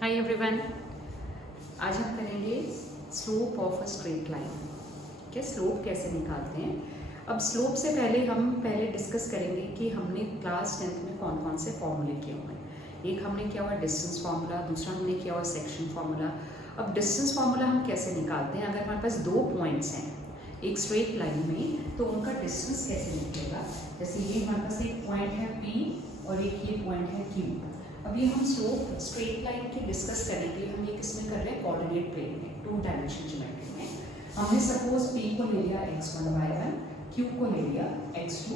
Hi everyone, आज हम करेंगे slope of a straight line के स्लोप कैसे निकालते हैं। अब स्लोप से पहले डिस्कस करेंगे कि हमने क्लास 10th में कौन कौन से फॉर्मूले किए हुए हैं। एक हमने किया हुआ डिस्टेंस फार्मूला, दूसरा हमने किया हुआ सेक्शन फार्मूला। अब डिस्टेंस फार्मूला हम कैसे निकालते हैं, अगर हमारे पास दो पॉइंट्स हैं एक स्ट्रेट लाइन में तो उनका डिस्टेंस कैसे निकलेगा। जैसे ये हमारे पास एक पॉइंट है P और एक ये पॉइंट है Q। अभी हम स्लोप स्ट्रेट लाइन की डिस्कस करने के लिए हम ये किसमें कर रहे हैं, कोऑर्डिनेट प्लेन में, 2 डायमेंशन ज्योमेट्री में। हमने सपोज P को ले लिया x1 y1, Q को ले लिया x2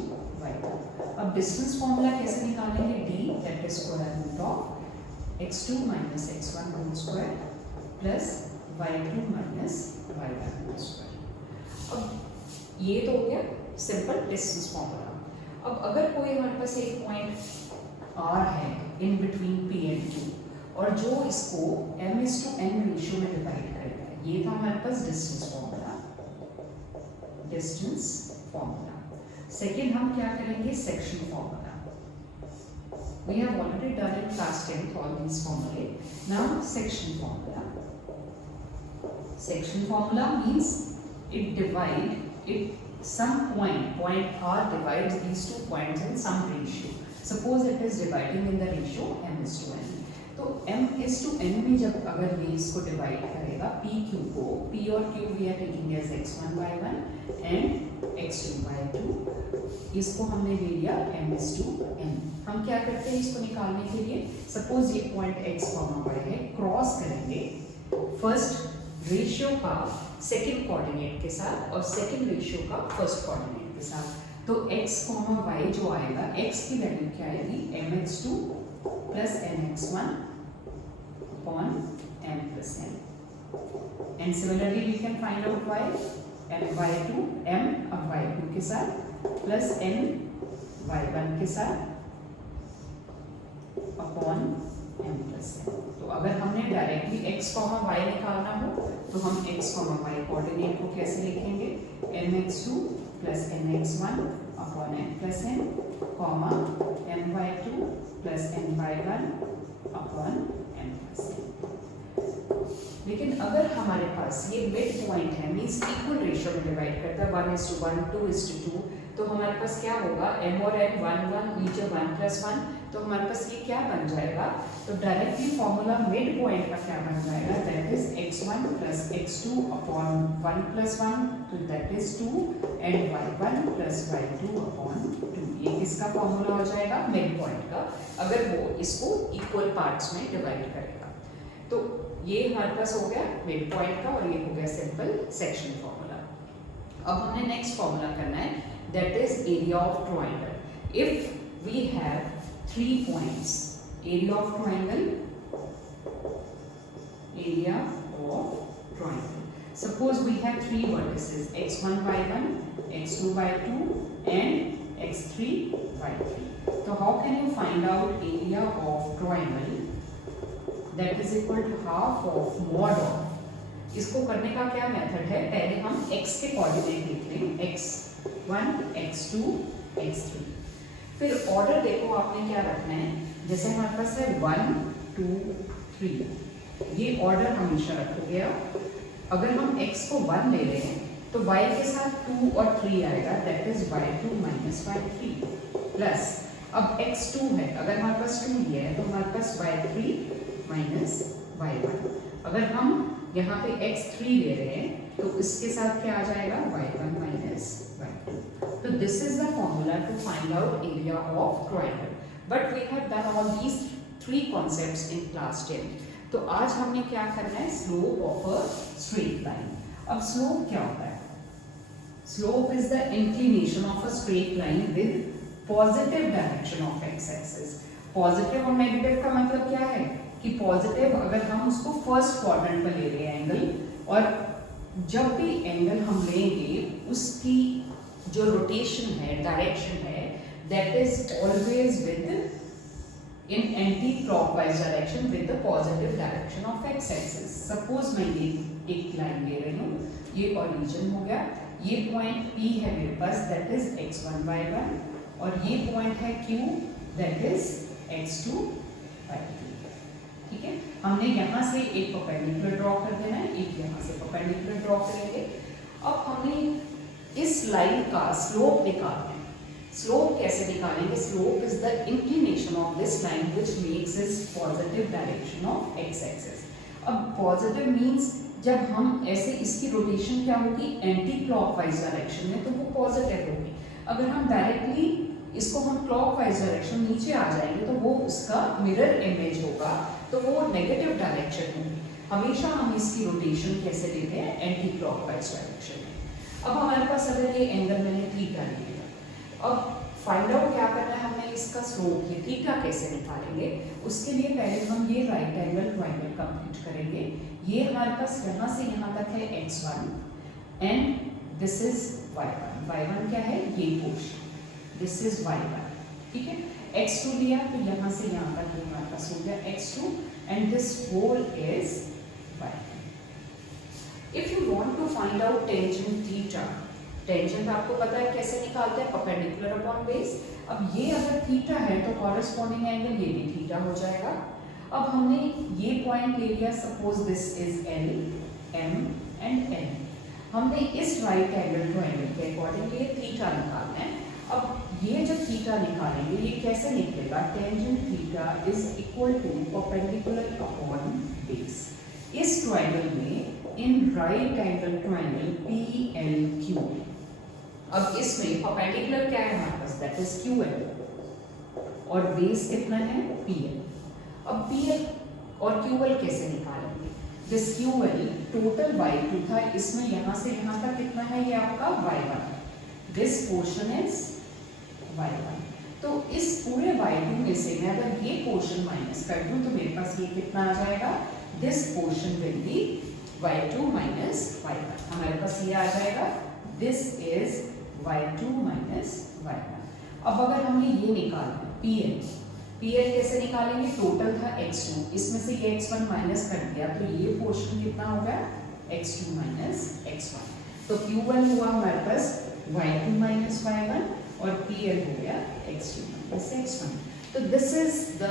y2। अब डिस्टेंस फॉर्मूला कैसे निकालेंगे, d that is square root of x2 minus x1 whole square plus y2 minus y1 whole square. अब ये तो हो गया सिंपल डिस्टेंस फॉर्मूला। अब अगर कोई हमारे पास एक पॉइंट R है in between P and Q और जो इसको m/n रेशियो में डिवाइड करेगा, ये था हमारे पास डिस्टेंस फॉर्मूला। सेकेंड हम क्या करेंगे, section formula. We have already done in class 10th all these फॉर्मूले। Now section formula. Section formula means some point R divides these two points in some ratio. Suppose it is dividing in the ratio m/n. तो m/n में जब अगर ये इसको divide करेगा PQ को, P और Q we are taking as x1 y1 and x2 y2, इसको हमने ले लिया m/n। हम क्या करते हैं इसको निकालने के लिए, सपोज ये पॉइंट x, y है, क्रॉस करेंगे फर्स्ट रेशियो का सेकंड कोऑर्डिनेट के साथ और सेकंड रेशियो का फर्स्ट कोऑर्डिनेट के साथ। तो x, y जो आएगा, x की वैल्यू क्या आएगी, mx2 plus mx1 upon m plus n। And similarly we can find out y, y2 m अब y2 के साथ प्लस n y1 के साथ अपॉन m प्लस n। तो अगर हमने डायरेक्टली x, y निकालना हो तो हम x, y कोऑर्डिनेट को कैसे लिखेंगे, mx2 plus mx1 upon m plus n, comma my2 plus my1 upon m plus n। लेकिन अगर हमारे पास ये मिड पॉइंट है, मींस इक्वल रेशियो में डिवाइड करता है 1:1, 2:2, तो हमारे पास क्या होगा, m और n 1 1 नीचे 1 प्लस 1, तो हमारे पास ये क्या बन जाएगा, तो डायरेक्टली फॉर्मूला मिड पॉइंट का क्या बन जाएगा, that is x1 plus x2 upon 1 plus 1, तो that is 2 and y1 plus y2 upon 2। ये किसका फॉर्मूला हो जाएगा, मिड पॉइंट का, अगर वो इसको इक्वल पार्ट्स में डिवाइड करेगा। तो ये हमारे पास हो गया मिड पॉइंट का और ये हो गया सिंपल सेक्शन फॉर्मूला। अब हमने नेक्स्ट फॉर्मूला करना है, that is area of triangle. If we have 3 points, area of triangle, suppose we have 3 vertices, x1 y1, x2 y2 and x3 y3. So how can you find out area of triangle that is equal to half of mod of। इसको करने का क्या method है, पहले हम x के coordinate लिख लें, x1 x2 x3। फिर ऑर्डर देखो आपने क्या रखना है, जैसे हमारे पास है 1 2 3, ये ऑर्डर हमेशा रखोगे आप। अगर हम x को 1 ले रहे हैं तो y के साथ 2 और 3 आएगा, that is y2 minus y3 plus, अब x2 है, अगर हमारे पास 2 लिया है तो हमारे पास y3 माइनस y1। अगर हम यहाँ पे x3 ले रहे हैं तो इसके साथ क्या आ जाएगा, y1 minus y2। So this is the formula to find out area of triangle. But we have done all these 3 concepts in class 10. तो आज हमने क्या करना है, slope of a straight line. अब slope क्या होता है, slope is the inclination of a straight line with positive direction of x-axis. Positive और negative का मतलब क्या है कि positive अगर हम उसको first quadrant पर ले रहे हैं एंगल, और जब भी एंगल हम लेंगे उसकी जो रोटेशन है, डायरेक्शन है, that is always with in anti clockwise direction with the positive direction of x axis. Suppose मैं ये एक लाइन ले रही हूँ, ये ओरिजिन हो गया, ये पॉइंट P है मेरे पास, दैट इज x1 y1, और ये पॉइंट है Q, that is x2 y2। ठीक है, हमने यहाँ से एक परपेंडिकुलर ड्रॉ कर देना है, एक यहाँ से परपेंडिकुलर ड्रॉ करेंगे। अब हमें इस लाइन का स्लोप निकालना है। स्लोप कैसे निकालेंगे? Slope is the inclination of this line which makes is positive direction of x axis. अब पॉजिटिव मींस जब हम ऐसे इसकी रोटेशन क्या होगी, एंटी क्लॉकवाइज डायरेक्शन में, तो वो पॉजिटिव होगी। अगर हम डायरेक्टली इसको हम क्लॉकवाइज डायरेक्शन नीचे आ जाएंगे तो वो उसका मिरर इमेज होगा, तो वो नेगेटिव डायरेक्शन होगी। हमेशा हम इसकी रोटेशन कैसे लेते हैं, एंटी क्लॉकवाइज डायरेक्शन में। अब हमारे पास अगर ये एंगल मैंने थीटा लिया, अब फाइंड आउट क्या करना है हमें, इसका स्लोप, ये थीटा कैसे निकालेंगे, उसके लिए पहले हम ये राइट एंगल ट्रायंगल कंप्लीट करेंगे। ये हमारे पास यहाँ से यहाँ तक है x1 and this is y1। y1 क्या है, ये पोर्शन, दिस इज y1, ठीक है। x2 लिया तो यहाँ से यहाँ तक ये हमारे पास हो गया x2 and this whole is y1। If you want to find out tangent theta, tangent आपको पता है कैसे निकालते हैं, परपेंडिकुलर अपॉन बेस। अब ये अगर थीटा है तो कॉरेस्पॉन्डिंग एंगल ये भी थीटा हो जाएगा। अब हमने ये पॉइंट ले लिया, suppose this is L, M and N. हमने इस राइट एंगल ट्रायंगल के अकॉर्डिंग ये थीटा निकालना है। अब ये जब थीटा निकालेंगे ये कैसे निकलेगा, tangent theta is equal to perpendicular upon base. इस ट्रायंगल में in right angle triangle PLQ, अब इसमें परपेंडिकुलर क्या है हमारे पास, दैट इज QL और बेस कितना है PL। अब PL और QL कैसे निकालेंगे, दिस QL टोटल y2 था, इसमें यहाँ से यहाँ तक कितना है, ये आपका y1, this portion is y1। तो इस पूरे y2 में से मैं अगर ये पोर्शन माइनस कर दूं तो मेरे पास ये कितना आ जाएगा, this portion will be y2 minus y1। हमारे पास ये आ जाएगा, this is y2 minus y1। अब अगर हमें ये निकालना है PL कैसे निकालेंगे, टोटल था x2, इसमें से ये x1 माइनस कर दिया तो ये पोर्शन कितना होगा, x2 माइनस x1। तो Q1 हुआ हमारे पास y2 माइनस y1 और PL हो गया x2 माइनस x1। तो this is the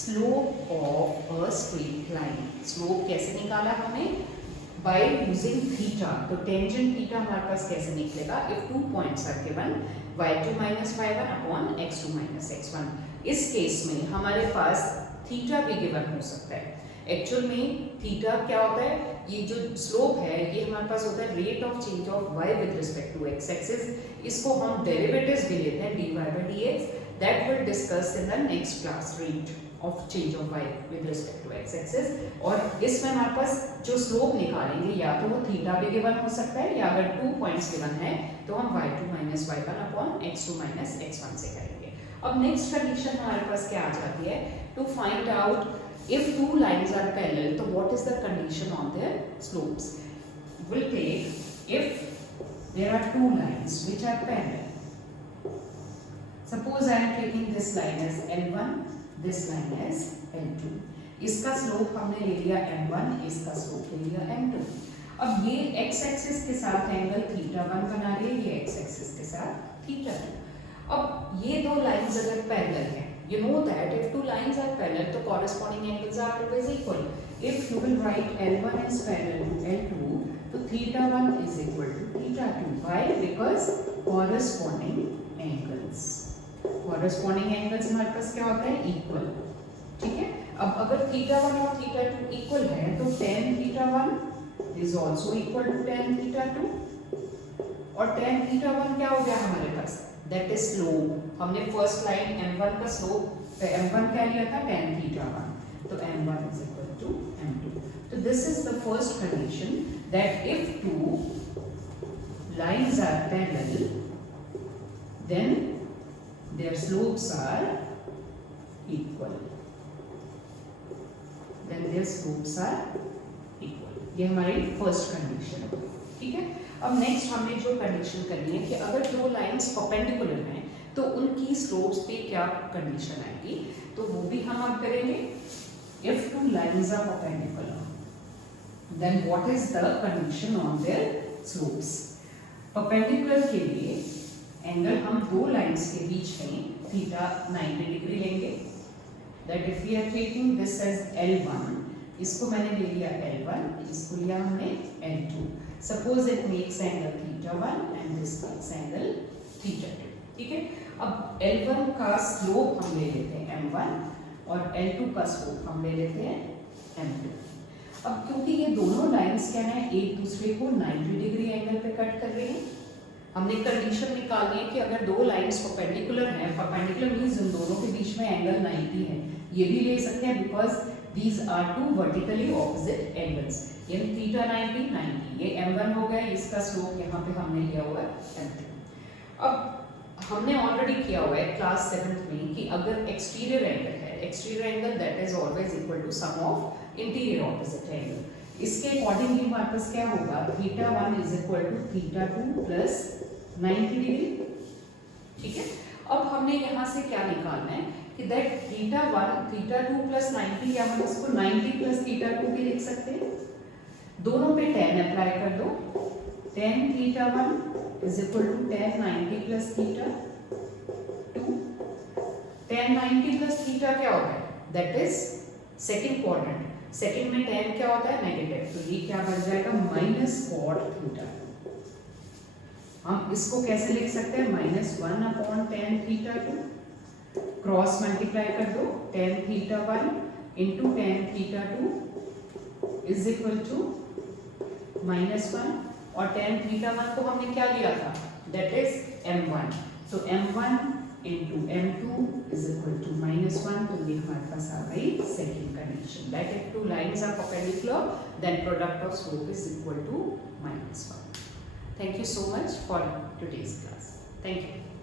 slope of a straight line. Slope कैसे निकाला हमने, by using theta। तो टेंजेंट थीटा हमारे पास कैसे निकलेगा, if 2 points are given, y2 minus y1 upon x2 minus x1। इस केस में हमारे पास थीटा भी गिवन हो सकता है। एक्चुअल में थीटा क्या होता है, ये जो स्लोप है ये हमारे पास होता है rate of change of y with respect to x axis. इसको हम डेरिवेटिव्स भी लेते हैं dy by dx, that will discuss in the next class, rate of change of y with respect to x axis. और इसमें हमारे पास जो slope निकालेंगे या तो वो थीटा भी गिवन हो सकता है, या अगर 2 पॉइंट्स गिवन है तो हम y2 minus y1 upon x2 minus x1 से करेंगे। अब नेक्स्ट कंडीशन हमारे पास क्या आ जाती है, to find out if 2 lines are parallel, तो what is the condition on their slopes. Will take if there are 2 lines which are parallel, suppose I am taking this line as L1, this line as L2। इसका slope हमने ले लिया m1, इसका slope ले लिया m2। अब ये x axis के साथ एंगल θ1 बना रही है, ये x एक्सिस के साथ θ2। अब ये दो लाइंस अगर पैरेलल हैं, you know that if 2 lines are parallel तो corresponding angles are always equal। if you will write L1 is parallel to L2 तो θ1 is equal to θ2। why? because corresponding angles हमारे पास क्या होता है, इक्वल, ठीक है। अब अगर θ1 और θ2 इक्वल है तो tan θ1 is also equal to tan θ2, और tan θ1 क्या हो गया हमारे पास, दैट इज स्लोप। हमने फर्स्ट लाइन m1 का स्लोप m1 क्या लिया था, tan θ1, तो m1 is equal to m2। तो this is the first condition that if 2 lines are parallel then their slopes are equal, ये हमारी फर्स्ट कंडीशन है, ठीक है। अब नेक्स्ट हमने जो कंडीशन करनी है कि अगर 2 लाइंस परपेंडिकुलर हैं तो उनकी स्लोप्स पे क्या कंडीशन आएगी, तो वो भी हम अब करेंगे। If 2 lines are perpendicular then what is the condition on their slopes. Perpendicular के लिए एंगल हम 2 लाइंस के बीच में θ 90 डिग्री लेंगे, that if we are taking this as L1, इसको मैंने ले लिया L1, इसको लिया हमने L2. Suppose it makes angle θ1 and this makes angle θ2. ठीक है. अब L1 का स्लोप हम ले लेते हैं m1 और L2 का स्लोप हम ले लेते हैं m2. अब क्योंकि ये दोनों लाइंस क्या है, एक दूसरे को 90 डिग्री एंगल पे कट कर रही हैं, हमने कंडीशन निकालनी है कि अगर दो लाइंस परपेंडिकुलर हैं, परपेंडिकुलर मींस इन दोनों के बीच में एंगल 90 है, ये भी ले सकते हैं because these are two vertically opposite angles. यानी थीटा 90 90, ये m1 हो गया, इसका स्लोप यहाँ पे हमने लिया हुआ है m2. अब हमने ऑलरेडी किया हुआ है क्लास 7th में कि अगर एक्सटीरियर एंगल है, exterior angle that is always equal to sum of interior opposite angle. इसके अकॉर्डिंगली हमारे पास क्या होगा, θ1 is equal to θ2 plus 90 degree. ठीक है. अब हमने यहाँ से क्या निकालना है कि दैट θ1 θ2 प्लस 90, या हम इसको 90 प्लस θ2 भी लिख सकते हैं. दोनों पे tan अप्लाई कर दो. tan θ1 is equal to tan 90 plus θ2. tan 90 plus θ क्या होता है, that is second quadrant. Second में tan क्या होता है, नेगेटिव, तो ये क्या बन जाएगा माइनस cot θ. हम इसको कैसे लिख सकते हैं, -1 अपॉन tan θ2, क्रॉस मल्टीप्लाई कर दो, tan θ1 into tan θ2 is equal to -1, और tan θ1 को हमने क्या लिया था, दैट इज m1. तो m1 into m2 is equal to -1. तो ये हमारे पास आ गई second condition, that if two lines are perpendicular then product of slope is equal to -1. Thank you so much for today's class. Thank you.